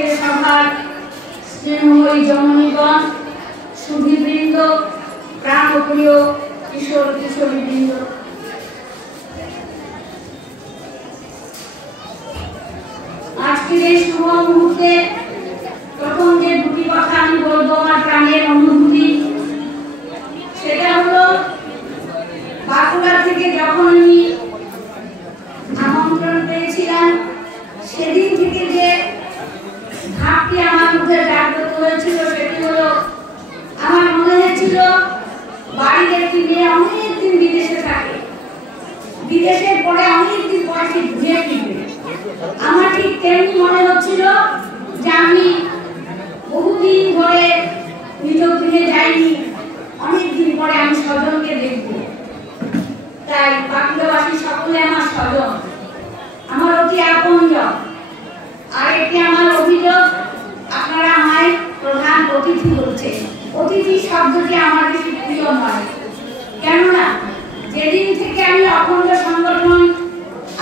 আজকের সভার স্নেহময়ী জননীগণ, সুধীবৃন্দ, প্রাণপ্রিয় কিশোর কিশোরীবৃন্দ, আজকের এই শুভ মুহূর্তে প্রথম যে দুটি কথা আমি বলবো আমার প্রাণের অনুভূতি, সেটা হলো বাঁকুড়া থেকে যখন আমি আমন্ত্রণ পেয়েছিলাম সেদিন থেকে যে ভাবটি আমার মধ্যে জাগ্রত হয়েছিল সেটি হলো আমার মনে হয়েছিল বাড়িতে একটি মেয়ে অনেকদিন বিদেশে থাকে, বিদেশের পরে অনেকদিন পরে সে ঘুরে ফিরবে। আমার ঠিক তেমনি মনে হচ্ছিল যে আমি বহুদিন ধরে নিজ গৃহে যাইনি, অনেকদিন পরে আমি স্বজনকে দেখব। তাই বাঁকুড়াবাসী সকলে আমার স্বজন, আমার অতি আপনজন। আর এটি আমার অভিযোগ, আপনারা আমায় প্রধান অতিথি বলছেন। অতিথি শব্দটি আমার বেশি প্রিয় নয়, কেননা যেদিন থেকে আমি অখণ্ড সংগঠন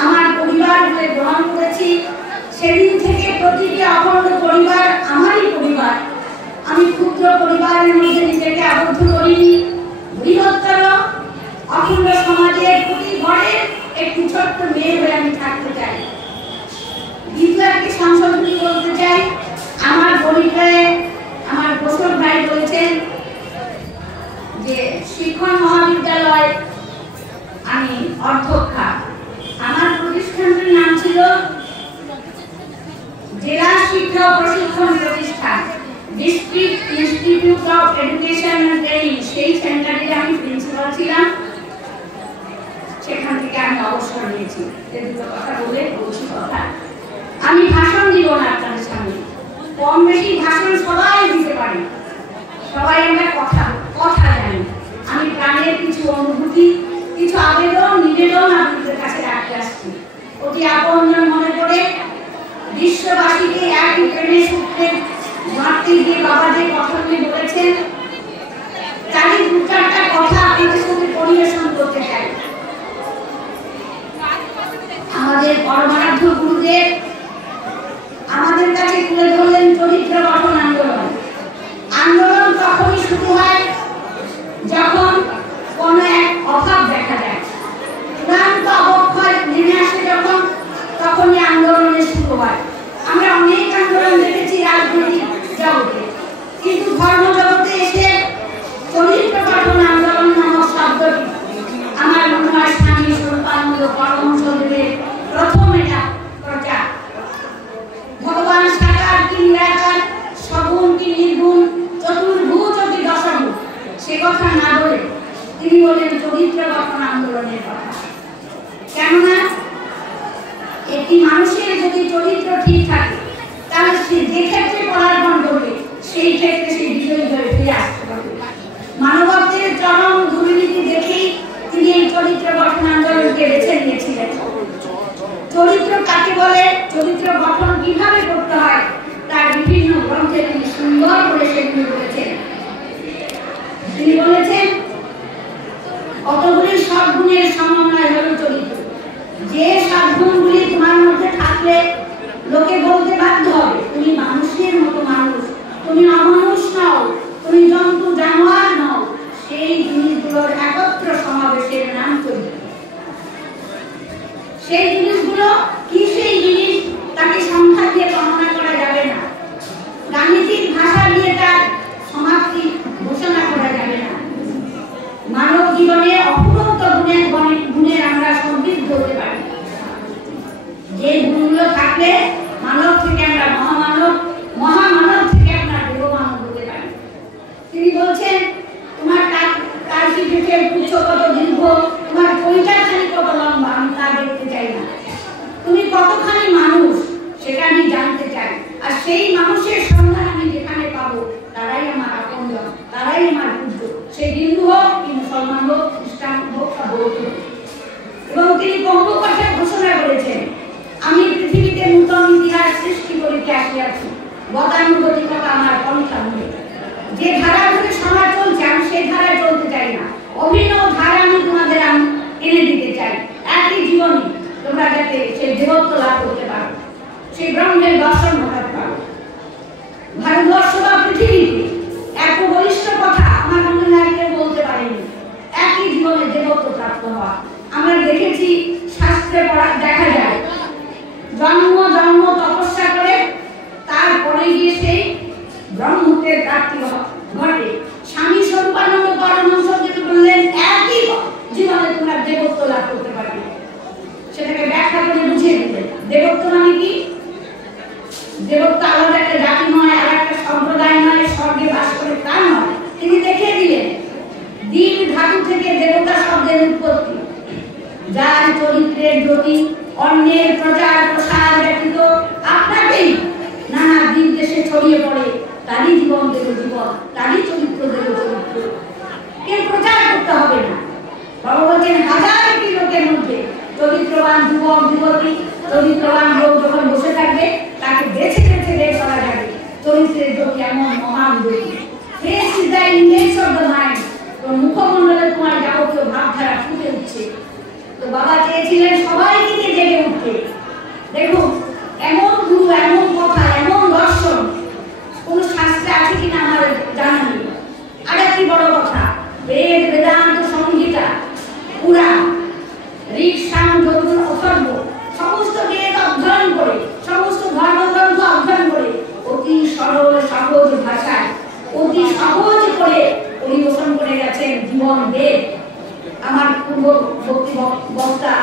আমার পরিবার হয়ে গ্রহণ করেছি সেদিন থেকে প্রতিটি অখণ্ড পরিবার আমারই পরিবার। আমি ক্ষুদ্র পরিবারের মধ্যে নিজেকে আবদ্ধ করিনি, বৃহত্তর অখণ্ড সমাজের প্রতি ঘরে একটি ছোট্ট মেয়ে হয়ে আমি থাকতে চাই। দ্বিতীয় একটি সংশোধনী বলতে চাই, আমার পরিবারে আমার বছর ভাই বলেছেন যে শিক্ষণ মহাবিদ্যালয় আমি অধ্যক্ষা। আমার প্রতিষ্ঠানটির নাম ছিল জেলা শিক্ষা ও প্রশিক্ষণ প্রতিষ্ঠান, district institute of education and training. সেই সেন্টারে আমি প্রিন্সিপাল ছিলাম, সেখান থেকে আমি অবসর নিয়েছি। এই দুটো কথা বলে বলছি কথা। আমি ভাষণ দিব না আপনাদের সামনে, কম বেশি ভাষণ সবাই দিতে পারে, সবাই আমরা কথা জানি। আমি প্রাণের কিছু অনুভূতি, কিছু আবেদন, নিবেদন আপনাদের কাছে রাখতে আসছি। অতি আপনজন মনে করে বিশ্ববাসীকে একই প্রেমে সূত্রে মাতৃ দিয়ে বাবা যে কথাগুলি বলেছেন, তারই দু চারটা কথা আপনাদের সাথে পরিবেশন করতে চাই। আমাদের পরমারাধ্য গুরুদেব আমাদের কাছে তুলে ধরলেন চরিত্র গঠন আন্দোলন। আন্দোলন তখনই শুরু হয় যখন কোনো এক অভাব দেখা যায়, চূড়ান্ত অবক্ষয় নেমে আসে যখন, তখনই আন্দোলনের শুরু হয়। আমরা অনেক আন্দোলন দেখেছি রাজনৈতিক জগতে, কিন্তু ধর্ম জগতে এসে চরিত্র গঠন আন্দোলন নামক শব্দটি আমার মনে হয় স্বামী স্বরূপানন্দ পরমহংসদেবের প্রথম এটা প্রচার। ভগবান সাকার কি নিরাকার, সগুণ কি নির্গুণ, চতুর্ভুজ কি দশভুজ, সে কথা না বলে তিনি বলেন চরিত্র গঠন আন্দোলনের কথা। কেননা একটি মানুষের যদি চরিত্র ঠিক থাকে তাহলে সে যে ক্ষেত্রে পদার্পণ করবে সেই ক্ষেত্রে সে বিজয়ী হয়ে ফিরে আসতে পারবে। মানবত্বের চরম দুর্নীতি দেখেই তিনি এই চরিত্র গঠন আন্দোলনকে বেছে নিয়েছিলেন। চরিত্র কাকে বলে, চরিত্র গঠন কিভাবে করতে হয়, তার বিভিন্ন গ্রন্থে তিনি সুন্দর করে সেগুলি বলেছেন। তিনি বলেছেন কতগুলি সদ্গুণের সমন্বয় হলো চরিত্র। যে সদ্গুণগুলি তোমার মধ্যে থাকলে লোকে বলতে বাধ্য হবে তুমি মানুষের মতো মানুষ, তুমি অমানুষ নও, তুমি জন্তু জানোয়ার নও, সেই জিনিসগুলোর একত্র সমাবেশের নাম চরিত্র। সেই জিনিসগুলো কি, সেই জিনিস তাকে সংখ্যা দিয়ে বর্ণনা করা যাবে না, গাণিতিক ভাষা দিয়ে তার সমাপ্তি ঘোষণা করা যাবে না। মানব জীবনে অফুরন্ত গুণের আমরা সমৃদ্ধ হতে পারি। যে গুণগুলো থাকলে মানব থেকে আমরা মহামানব, মহামানব থেকে আমরা দেবমানব হতে পারি। তিনি বলছেন তোমার তার পিঠের পুচ্ছ কত দীর্ঘ, তোমার পৈঁচাখানি কত লম্বা, আমি তা দেখতে চাই না। তুমি কতখানি মানুষ সেটা আমি জানতে চাই। আর সেই মানুষের সন্ধান আমি যেখানে পাবো তারাই আমার আপনজন, তারাই আমার পূজ্য। সে হিন্দু হোক কি মুসলমান হোক, খ্রিস্টান হোক বা বৌদ্ধ হোক। এবং তিনি পঙ্গু কথায় ঘোষণা করেছেন আমি পৃথিবীতে নূতন ইতিহাস সৃষ্টি করিতে আসিয়াছি, গতানুগতিকতা আমার পন্থা নয়। যে ধারা ধরে সমাজ চলছে আমি সেই ধারায় চলতে চাই না, অভিনব ধারা আমি তোমাদের এনে দিতে চাই। একই জীবনে তোমরা যাতে সেই দেবত্ব লাভ করতে পারো, সেই ব্রহ্মের দর্শন ঘটাতে পারো। দেবতা আলাদা একটা জাতি নয়, আর একটা সম্প্রদায় নয়, স্বর্গে বাস করে তা নয়। তিনি দেখিয়ে দিলেন দিন ধাতু থেকে দেবতা শব্দের উৎপত্তি, যার চরিত্রের জ্যোতি অন্যের প্রচার প্রসার ব্যতীত আপনাকেই নানা দিক দেশে ছড়িয়ে পড়ে, তারই জীবন দেব জীবন, তারই চরিত্র দেব চরিত্র। কেউ প্রচার করতে হবে না। বাবা বলছেন হাজারটি লোকের মধ্যে চরিত্রবান যুবক যুবতী, চরিত্রবান লোক যখন বসে থাকবে তাকে বেছে বেছে বের করা যাবে। চরিত্রের জ্যোতি এমন মহান জ্যোতি। Face is the image of the mind. তো মুখমণ্ডলে তোমার যাবতীয় ভাবধারা ফুটে উঠছে। তো বাবা চেয়েছিলেন সবাইকে নিয়ে জেগে উঠতে। দেখুন এমন গুরু, এমন কথা, এমন দর্শন কোন শাস্ত্রে আছে কিনা আমার জানা নেই। আর একটি বড় কথা, বেদ বেদান্ত সংহিতা পুরাণ ঋক সাম যজুর অথর্ব সমস্ত বেদ অধ্যয়ন করে, সমস্ত ধর্মগ্রন্থ অধ্যয়ন করে অতি সরল সহজ ভাষায় অতি সহজ করে পরিবেশন করে গেছেন জীবন বেদ। আমার পূর্ববর্তী বক্তা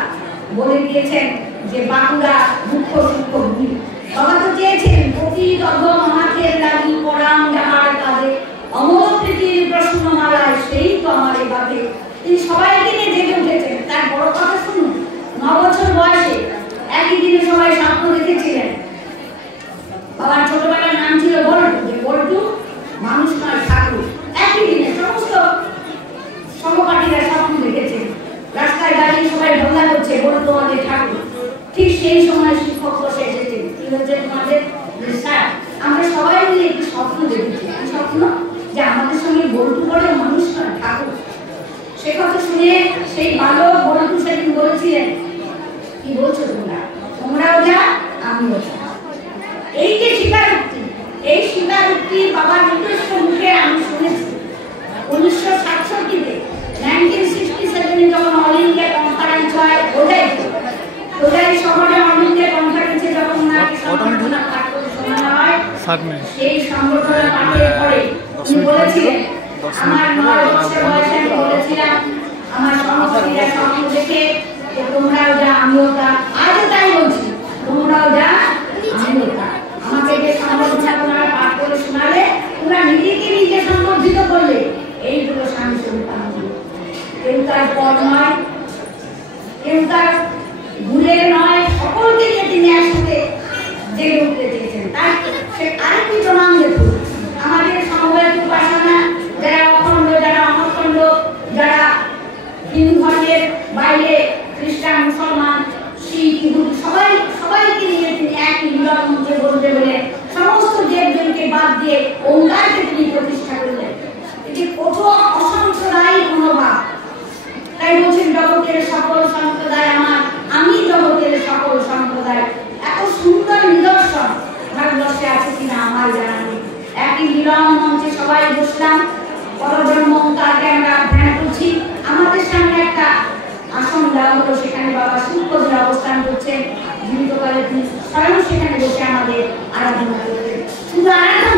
বলে দিয়েছেন যে বাঁকুড়া দুঃখ সুখ ভূমি। বাবা তো চেয়েছেন অতি অধম আমাকে লাগি পরাম যাহার কাজে অমর প্রীতির প্রশ্নমালায় সেই তো আমার এভাবে। তিনি সবাইকে নিয়ে জেগে উঠেছেন। তার বড় কথা শুনুন, 9 বছর বয়সে একই দিনে সবাই স্বপ্ন দেখেছিলেন। বাবার ছোটবেলার নাম ছিল বল্টু, যে বল্টু মানুষ নয় ঠাকুর। একই দিনে সমস্ত সহপাঠীরা স্বপ্ন দেখেছেন, রাস্তায় দাঁড়িয়ে সবাই ঢোলা করছে বল্টু আমাদের ঠাকুর। ঠিক সেই সময় শিক্ষক বসে এসেছেন, কি হচ্ছে তোমাদের স্যার আমরা সবাই মিলে একটি স্বপ্ন দেখেছি। এই স্বপ্ন যে আমাদের সঙ্গে বল্টু বলে মানুষ নয় ঠাকুর। সে কথা শুনে সেই বালক বল্টু সেদিন বলেছিলেন, কি বলছো তোমরা, তোমরাও যা আমিও যা। এই যে স্বীকারোক্তি, এই স্বীকারোক্তি বাবার নিজস্ব মুখে আমি শুনেছি 1967-তে 1967 যখন অল ইন্ডিয়া কনফারেন্স হয় ওটাই শহরে অল ইন্ডিয়া কনফারেন্সে যখন নাকি সংগঠন পাঠ করে শোনানো হয়, সেই সংগঠন পাঠের পরে তিনি বলেছিলেন আমার 9 বছর বয়সে আমি বলেছিলাম আমার সহপাঠীরা স্বপ্ন দেখে যে তোমরাও যা আমিও তা। আজও তাই বলছি, তোমরাও যা আমিও তা। আমাকে যে সংগঠনটা তোমরা পাঠ করে শোনালে, তোমরা নিজেকে নিজে সম্বর্ধিত করলে, এইগুলো স্বামী সন্তান। কেউ তার পদ নয়, কেউ তার ভুলের নয়, সকলকে নিয়ে তিনি একসাথে জেগে উঠতে চেয়েছেন। তার সে আরেকটি প্রমাণ দেখুন, আমাদের সমবেত উপাসনা যারা অখণ্ড, যারা অনখণ্ড, যারা হিন্দু ধর্মের বাইরে খ্রিস্টান, মুসলমান, শিখ, ইহুদি সবাইকে নিয়ে তিনি একই মিলন মঞ্চে বলতে বলে সমস্ত দেবদেবীকে বাদ দিয়ে ওঙ্কারকে তিনি প্রতিষ্ঠা করলেন। এটি কঠোর অসাম্প্রদায়িক মনোভাব। তাই বলছেন জগতের সকল সম্প্রদায় আমার, আমি জগতের সকল সম্প্রদায়। এত সুন্দর নিদর্শন ভারতবর্ষে আছে কিনা আমার জানা নেই। একই মিলন মঞ্চে সবাই বসলাম, পরব্রহ্ম তাকে আমরা ধ্যান করছি। আমাদের সামনে একটা আসন দেওয়া হলো, সেখানে বাবা সুপ্রভুর অবস্থান করছেন। জীবিতকালে তিনি স্বয়ং সেখানে বসে আমাদের আরাধনা করছেন।